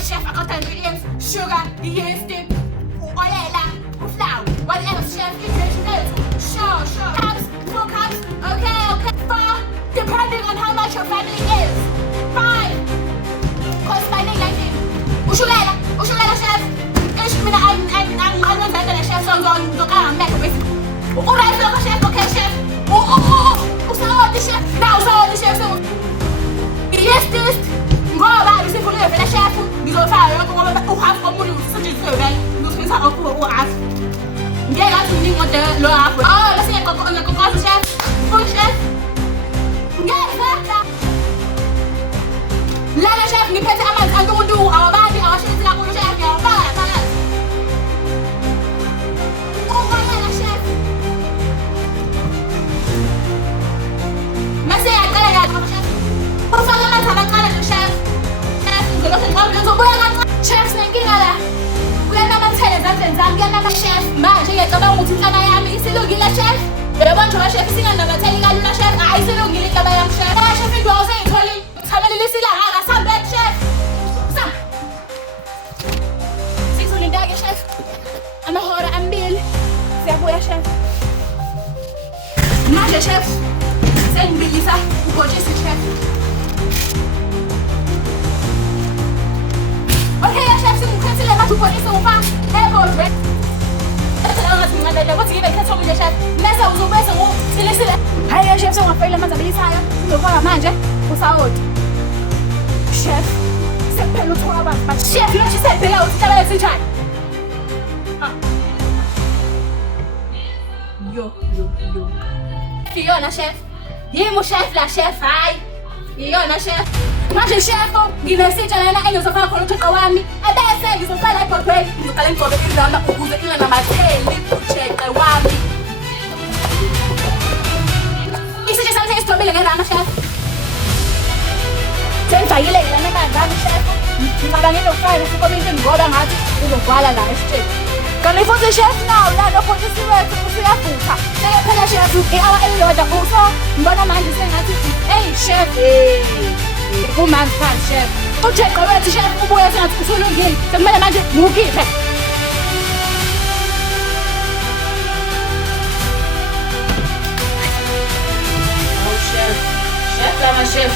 chef akata ingredients, sugar, yeast, oyela, flour, what else chef? Sure. Cups, 4 cups, okay. 4, depending on how much your family is. 5, cost by 19. Ushukela chef. Ish mina I'm chef songs on the car make with. Alright, chef, okay chef. Usawoti chef. Now usawoti chef so. Yes this. Ngoba bisifuna vela chef. Ngizofaka yonke ngoba uhalf omuntu usetshenziswe vela. Ngizofisa uhalf. Ngeke athi ngingode lo half. Oh, bese ngiyaqoqoza chef. Full chef. Ngiyafaka. Lana chef ngiphethe amanzi antuntu awabandi awashithi la kulo chef ngiyafaka phakathi. Oyela chef. Mase yaqala yaqala chef. Ufaka amanzi amancane nje chef. Chef ngilokho ngizobuya kancane. Chef senkinga la. Kuyanamathele ezandleni zami kuyanama chef. Manje ngiyacabanga ukuthi inhlaba yami isilungile chef. Yebo njengoba chef isinganamatheli kalula chef. Ayisilungile inhlaba yami chef. Chef into awuseyitholi. Uthamelile isilanga akasambe chef. Sam. Sizolindake chef. Amahora amabili. Siyabuya chef. Manje chef. Sengibilisa ubhotshisi chef. Okay chef singikhethile manje ubhotshisi ufaka ebhodwe. Ukuthi ngibe ngikhethe chef. Mase uzobese ngosilisile. Hayi chef sengafayile amanzi abilisayo. Uzofaka manje usawoti. Chef. Sephela uthola abantu. But chef lo sisephela usihlala esinjani? Yo. Iyona chef. Yimo chef la chef hayi. Iyona chef. Manje chef nginesitsha lana engizofaka khona uThiqo wami. Ebese ngizofaka ebhodweni. Ngizoqala ngigcobe izandla ukuze inga namatheli uThiqo wami. Isitsha sami sesithobile ngezandla chef. Sengifakile lana emanzini chef. Ngicabangile ukufaka isikomiti ngoba ngathi uzogwala la esitsheni. Kanti futhi chef nawo la lokho isiwethu usuyavutha. Seyaphela chef i-hour elilodwa uso ngibona manje sengathi hey chef kumanzi phansi chef. Uthixo wethu chef ubuye sengathi usulungile. Sekumele manje ngiwukhiphe. Oh chef. Chef lama chef.